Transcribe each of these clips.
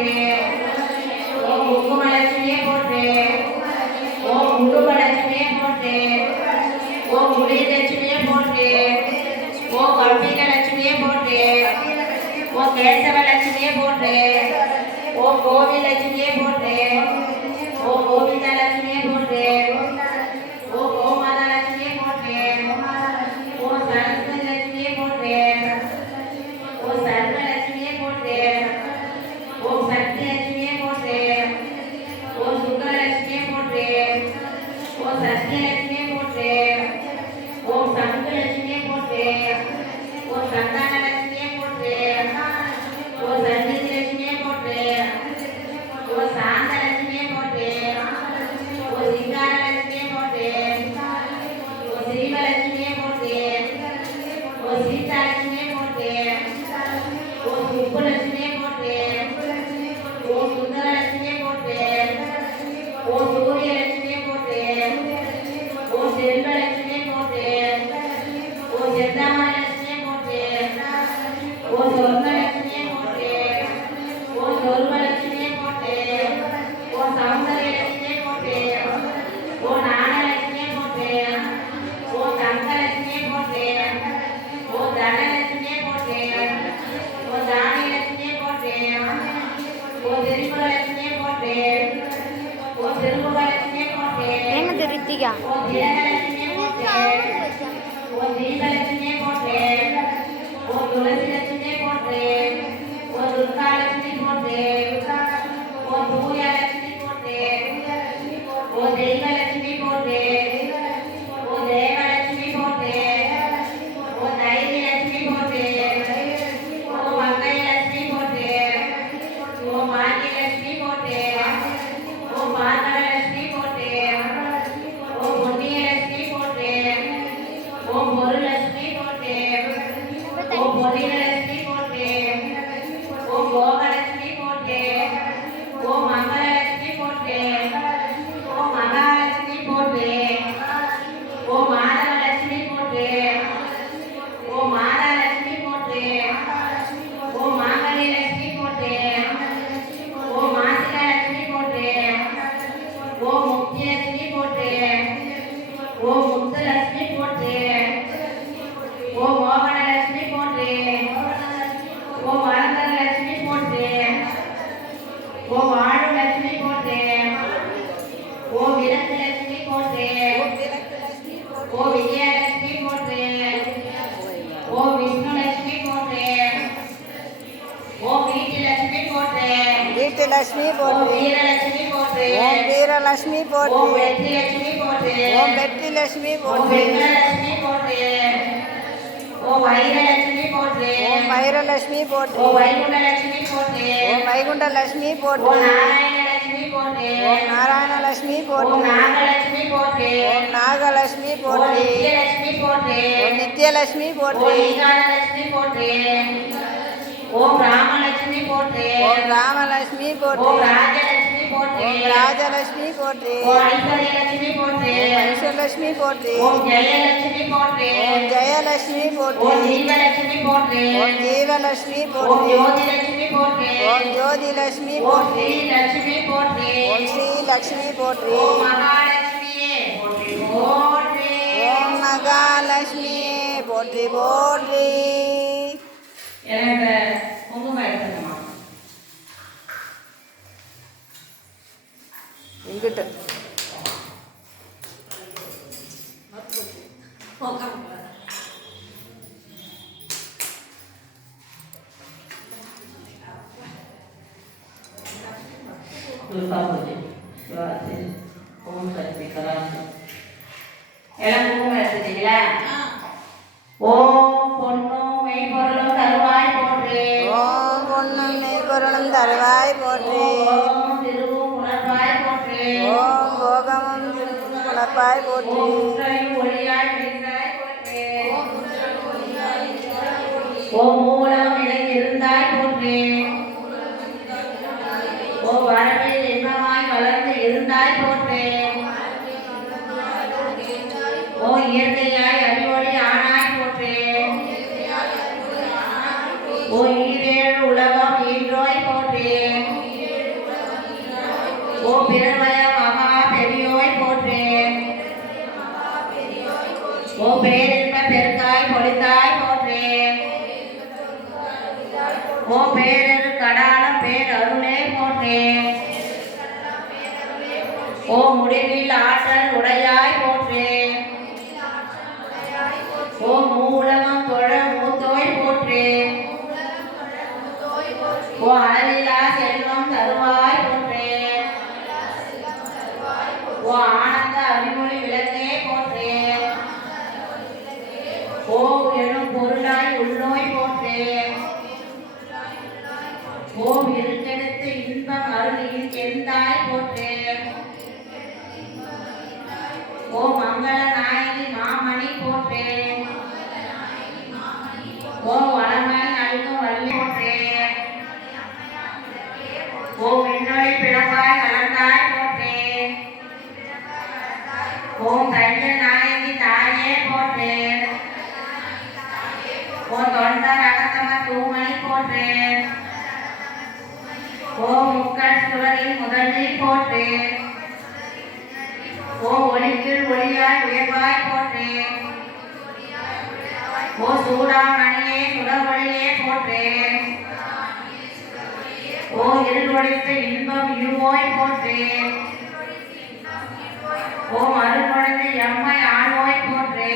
போற்றி. ஓம் குங்குமலட்சுமியே போற்றி. ஓம் குங்குமலட்சுமியே போற்றி. ஓம் குடிலட்சுமியே போற்றி. ஓம் கம்பிகலட்சுமியே போற்றி. ஓம் கேசவலட்சுமியே போற்றி. ஓம் கோவிலட்சுமியே போற்றி. ஓம் கோவிந்தலட்சுமியே போற்றி. ஓம் கோமாதலட்சுமியே போற்றி. ஓம் சரஸ்வதி லட்சுமியே போற்றி. ஓம் சர்வலட்சுமியே போற்றி. ஓம் சக்தி லட்சுமியே போற்றி. ஓம் சுக்கரலட்சுமியே போற்றி. ஓம் சத்யலட்சுமியே போற்றி. ஓம் சங்குலட்சுமியே போற்றி. ஓம் சந்தானலட்சுமியே போற்றி. ஓம் சந்நிதி லட்சுமியே போற்றி. ஓம் சாந்தலட்சுமியே போற்றி. ஓம் சிங்காரலட்சுமியே போற்றி. ஓம் ஸ்ரீவலட்சுமியே போற்றி. ஓம் சீதாலட்சுமியே போற்றி. ஓம் சுப்புலட்சுமியே போற்றி. ஓம் சுந்தரலட்சுமியே போற்றி. ஓம் சூரியலட்சுமியே போற்றி. ஓம் செல்வலட்சுமியே போற்றி. ஓம் செந்தாமலட்சுமியே போற்றி. ஓம் சொர்ணலட்சுமியே போற்றி. ஓம் சொர்வலட்சுமியே போற்றி. ஓம் சௌந்தர்யலட்சுமியே போற்றி. ஓம் ஞானலட்சுமியே போற்றி. ஓம் தங்கலட்சுமியே போற்றி. ஓம் தனலட்சுமியே போற்றி. ஓம் தானியலட்சுமியே போற்றி. ஓம் திருமுகலட்சுமியே போற்றி. ஓம் திருமுகலட்சுமியே போற்றி. ரித்திகா ஓம் திலகலட்சுமியே போற்றி. ஓம் தீபலட்சுமியே போற்றி. ஓம் துளசிலட்சுமியே போற்றி. ஓம் துர்காலட்சுமி போற்றி. ஓம் பூயாலட்சுமி போற்றி. ஓம் தெய்வலட்சுமி போற்றி. ஓம் தேவலட்சுமி போற்றி. ஓம் தைரியலட்சுமி போற்றி. ஓம் மங்கையலட்சுமி போற்றி. ஓம் மாரியலட்சுமி போற்றி. ஓம் மாதவலட்சுமி போற்றி. ஓம் புண்ணியலட்சுமி போற்றி. ஓம் பொருளட்சுமி போற்றி. ஓம் பொருளலட்சுமி போற்றி. ஓம் போகலட்சுமி போற்றி. ஓம் மங்களலட்சுமி போற்றி. ஓம் மகாலட்சுமி போற்றி. ஓம் மாதவலட்சுமி போற்றி. ஓம் மாதாலட்சுமி போற்றி. ஓம் மாங்கல்யலட்சுமி போற்றி. ஓம் மாசிகாலட்சுமி போற்றி. ஓம் முக்திலட்சுமி போற்றி. ஓம் முத்துலட்சுமி போற்றி. ஓம் மோகனலட்சுமி போற்றி. ஓம் வரதலட்சுமி போற்றி. ஓம் ஆளுலட்சுமி போற்றி. ஓம் விளக்குலட்சுமி போற்றி. ஓம் விஜயலட்சுமி போற்றி. ஓம் விஷ்ணுலட்சுமி போற்றி. ஓம் வீட்டிலட்சுமி போற்றி. வீட்டுலட்சுமி ஓம் போற்றி. வீரலட்சுமி போற்றி. ஓம் வீரலட்சுமி ஓம் போற்றி. வெற்றிலட்சுமி போற்றி. ஓம் வெற்றிலட்சுமி ஓம் போற்றி. வெங்கலட்சுமி போற்றி. ஓம் வைரலட்சுமி போற்றி. ஓம் வைரலட்சுமி போற்றி. ஓம் வைகுண்டலட்சுமி போற்றி. ஓம் வைகுண்டலட்சுமி ஓம் போற்றி. நாராயணலட்சுமி போற்றி. ஓம் நாராயணலட்சுமி ஓம் போற்றி. நாகலட்சுமி போற்றி. ஓம் நாகலட்சுமி ஓம் போற்றி. நித்யலட்சுமி போற்றி. ஓம் நித்யலட்சுமி ஓம் போற்றி. ஈகானலட்சுமி போற்றி. ஓம் ராமலட்சுமி போற்றி. ஓம் ராமலட்சுமி போற்றி. ஓம் ராஜலட்சுமி போற்றி. ஓம் ராஜலட்சுமி போற்றி. ஓம் ஐஸ்வர்யலட்சுமி போற்றி. ஓம் ஐஸ்வர்யலட்சுமி போற்றி. ஓம் ஜெயலட்சுமி போற்றி. ஓம் ஜெயலட்சுமி போற்றி. ஓம் ஜீவலட்சுமி போற்றி. ஓம் ஜீவலட்சுமி ஓம் போற்றி. ஜோதிலட்சுமி போற்றி. ஓம் ஜோதிலட்சுமி ஓம் போற்றி. ஸ்ரீலட்சுமி போற்றி. ஓம் ஸ்ரீலட்சுமி போற்றி. ஓம் மகாலட்சுமியே போற்றி போற்றி. ஓம் மகாலட்சுமியே போற்றி போற்றி. எனக்கு குங்குமம் எடுத்துக்கமா. இங்கிட்டு துர்கா பூஜை சிவாசி ஓம் சக்தி கராசி எல்லாம் குங்குமம் எடுத்துட்டீங்களா? ஓம் பொன்னும் மெய்பொருளும் தருவாய் போற்றி. ஓம் பொன்னும் மெய்பொருளும் தருவாய் போற்றி. ஓம் திருவும் உணர்வாய் போற்றி. ஓம் போகமும் உணர்வாய் போற்றி. ஓம் உற்றையும் ஒளியாய் விரிந்தாய் போற்றி. ஓம் மூலம் நிலை இருந்தாய் போற்றி. ஓம் வரவில் இன்பமாய் வளர்ந்து இருந்தாய் போற்றி. ஓம் இயற்கையாய் அறிவொளி ஆனாய் போற்றி. ஓம் ஈரேழு உலகம் ஈன்றோய் போற்றி. ஓ பேரரு கடாலம் பேரருளே போற்றே. ஓ முடிவில் ஆற்றல் உடையாய் போற்றே. ஓ மூலகம் தொழ மூத்தோய் போற்றே. ஓ அளவிலா செல்வம் தருவாய் போற்றே. ஓ ஆனந்த அறிமொழி விளக்கே போற்றே. ஓ எனும் பொருளாய் உள்நோய் போற்றே. ஓ இருக்கெடுத்து இன்பம் அருளியின் எந்தாய் போற்றே. ஓ மங்கள நாயகி மாமணி போற்றே. ஓ வளமை நல்கும் வள்ளி போற்றே. ஓ விண்ணொளி பிளவாய் கலந்தாய் போற்றே. ஓம் தைய நாயகி தாயே போற்றே. ஓ தொண்டர் அகத்தம தூமணி போற்றே. ஓ முக்கட் சுடரின் முதலி போற்றே. ஓ ஒளிக்குள் ஒளியாய் உயர்வாய் போற்றே. ஓ சூடாமணியே சுடவொளியே போற்றே. ஓ இருள் ஒழித்த இன்பம் இருவோய் போற்றே. ஓ மறுநுழைந்து எம்மை ஆழ்வோய் போற்றே.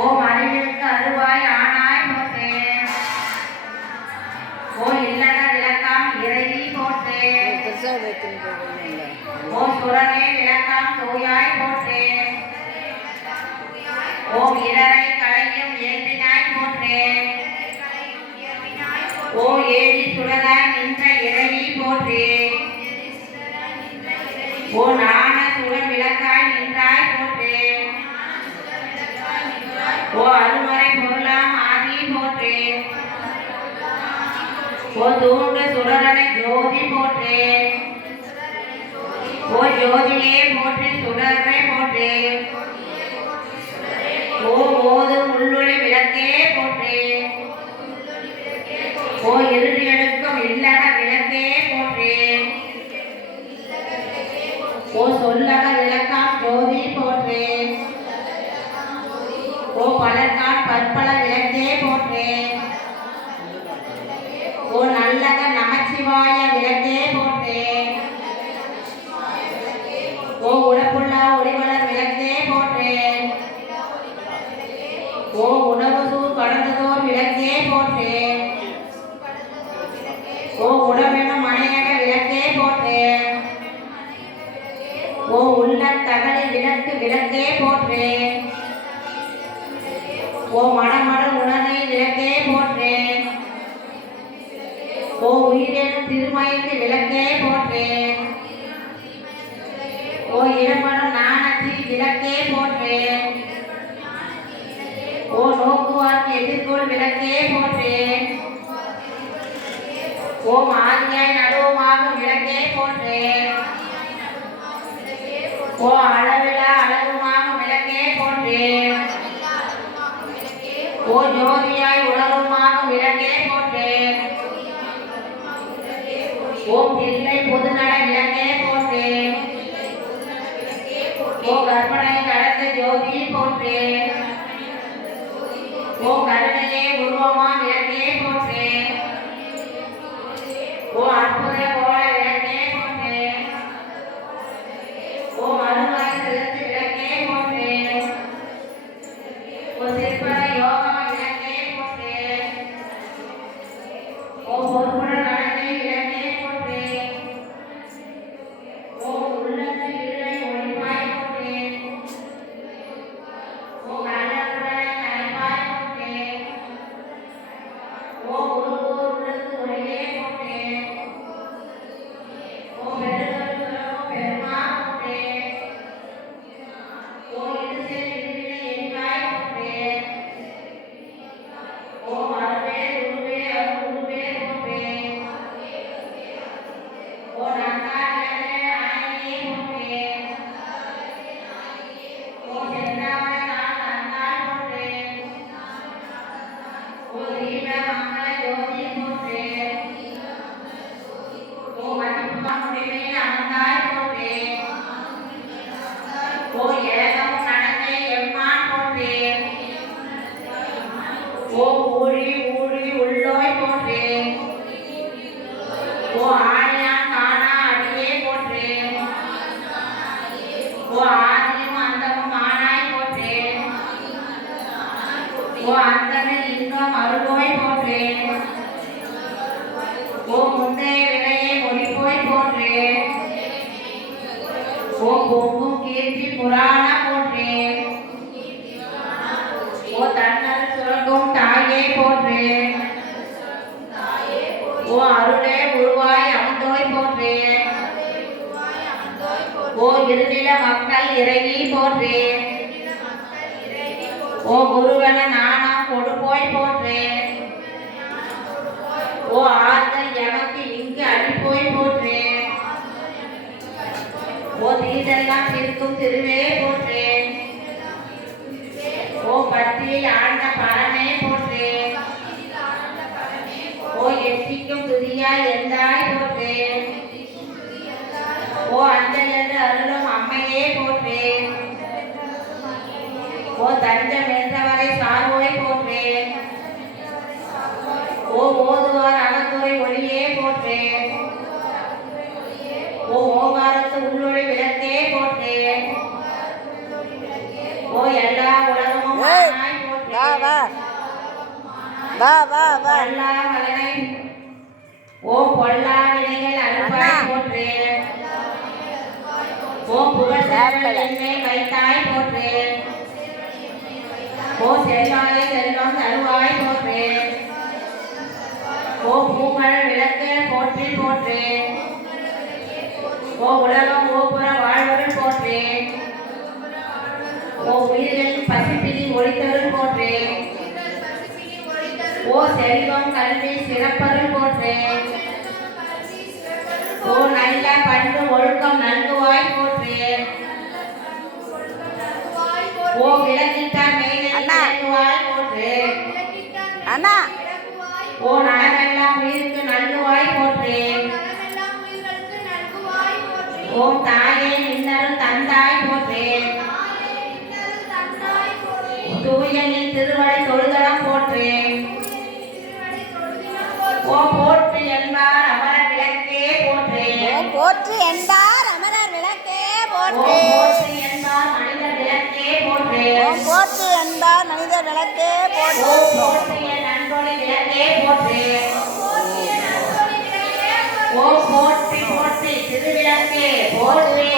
ஓ அறிவிற்கு அருவாய் ஆனாய் போற்றே. ஓ இல்லக விளக்காம் இறைவி போற்றே. ஓ சுடரே விளக்காம் தூயாய் போற்றே. ஓ இடரை களையும் இயல்பினாய் போற்றே. ஓ ஏழி சுடராய் நின்ற இறைவி போற்றே. ஓ நாண சுடர் விளக்காய் நின்றாய் போற்றே. ஓ அருமறை பொருளாம் ஆதி போற்றே. ஓ தூண்டு சுடரனை ஜோதி போற்றே. ஓ ஜோதியே போற்றி சுடரை போற்றே. ஓ ஓது உள்ளொளி விளக்கே போற்றே. ஓ இறுதி எடுக்கும் இல்லக விளக்கே போற்றே. ஓ சொல்லக விளக்காம் ஜோதி போற்றே. ஓ பலர்கான் பற்பல விளக்கே போற்றே. ஓ நல்லக நமச்சிவாய விளக்கே போற்றே. ஓ உடப்புள்ளா ஒளிவளர் விளக்கே போற்றே. ஓ உணவு சூர் கடந்ததோர் விளக்கே போற்றே. ஓ உடமெனும் மனையக விளக்கே போற்றே. ஓ உள்ள தகலி விளக்கு விளக்கே போற்றே. ஓ மணமடு உணனை விளக்கே போற்றே. ஓ உயிரெனும் திருமயத்து விளக்கே போற்றே. ஓ இடமனும் நாணத்தில் விளக்கே போற்றே. ஓ நோக்குவார்க்கு எதிர்கொள் விளக்கே போற்றே. ஓ ஆதியாய் நடுவுமாக விளக்கே போற்றே. ஓ அளவிலா அழகுமாக விளக்கே போற்றே. ஓ ஜோதியாய் உலகமாக விளக்கே போற்றே. ஓம் தில்லை பொதுநட விளக்கே போற்றே. ஓ கற்பனை கடந்த ஜோதி போற்றே. ஓ கருணையே உருவமா விளக்கே போற்றே. ஓ அற்புத கோல விளக்கே போற்றே. ஓ மறுமலை சிறந்து விளக்கே போற்றே. ஓ சிற்பர யோகா விளக்கே போற்றே. ஓ பொறுப்புட நடனை விளக்கே போற்றே. ஓ உள்ளத்த இருளை ஒளிவாய் போற்றே. ஓ கள்ளக்குடலை கலைவாய் போற்றே. ஓ உருகோர் உள்ளத்து ஒளியே போற்றே. ஓ பெருங்கருளோ பெருமா போற்றே. ஓ இருசேர் இருவினை எரிவாய் போற்றே. ஓ மறுவே குருவே அருள்குருவே போற்றே. ஓ நந்தா விளக்கே நாயகியே போற்றே. ஓ செந்தாமரை தான் தந்தாள் போற்றே. ஓ தீப மங்கள ஜோதி போற்றே. ஓ மதிப்பு முடிவே அமர்ந்தாய் போற்றே. ஓ ஏகம் நடந்தே எம்மான் போற்றே. ஓ ஊழி ஊழி உள்ளோய் போற்றே. ஓ ஆழியா காணா அடியே போற்றே. ஓ ஆதியும் அந்தமும் ஆனாய் போற்றே. ஓ அந்தமில் இன்னும் அருள்வோய் போற்றே. ஓ முந்தைய வினையை மொழிபோய் போற்றே. ஓ பொங்கும் கீர்த்தி புராண போற்றே. ஓ தன்னல் சுரக்கும் தாயே போற்றே. ஓ அருளே உருவாய் அமுதோய் போற்றே. ஓ இருநில மக்கள் இறைவி போற்றே. ஓ குருவன நாணம் கொடுப்போய் போற்றே. ஓ ஆறுதல் எமக்கு இங்கு அடிப்போய் போற்றே. ஓ தீதெல்லாம் தீர்க்கும் திருவே போற்றே. ஓ பத்தியை ஆண்ட பரமே போற்றே. ஓ எட்டிக்கும் துதியாய் எந்தாய் போற்றே. ஓ அஞ்சல் என்று அருளும் அம்மையே போற்றே. ஓ தஞ்சம் என்றவரை சார்வோய் போற்றே. ஓ ஓதுவார் அகத்துறை ஒளியே போற்றே. ஓ ஓங்காரத்து உள்ளொளி விளக்கே போற்றே. ஓ எல்லா உலகமும் ஆனாய் போற்றே. பொல்லா வலனை ஓ பொல்லா வினைகள் அறுப்பாய் போற்றே. ஓ புகழ் செல்வன் என்மேல் வைத்தாய் போற்றே. ஓ செல்வாய் செல்வம் தருவாய் போற்றே. ஓ பூங்கழல் விளக்கு போற்றி போற்றே. ஓ உலகம் ஓபுற வாழ்வருள் போற்றே. ஓ உயிர்களின் பசிப்பினி ஒளித்தருள் போற்றே. ஓ செல்வம் கல்வி சிறப்பருள் போற்றே. ஓ நல்ல பண்பு ஒழுக்கம் நல்குவாய் போற்றே. ஓ விளக்கிட்டார் மேலுவாய் போற்றே. ஓ நலமெல்லாம் உயிருக்கு நல்குவாய் போற்றே. ஓம் தாயே நின்னருள் தந்தாய் போற்றே. தூயனின் திருவடி தொழுதலம் போற்றே. ஓ போற்றி என்பார் அமரர் விளக்கே போற்றே. போற்றி என்பார் அமரர் விளக்கே போற்றே. போற்றி என்பார் மனிதர் விளக்கே போற்றே. போற்றி என்பார் மனிதர் விளக்கே போற்றே. போற்றி என் நண்பொழி விளக்கே போற்றே. ஓ போற்றி போற்றி திருவிளக்கே போற்றே.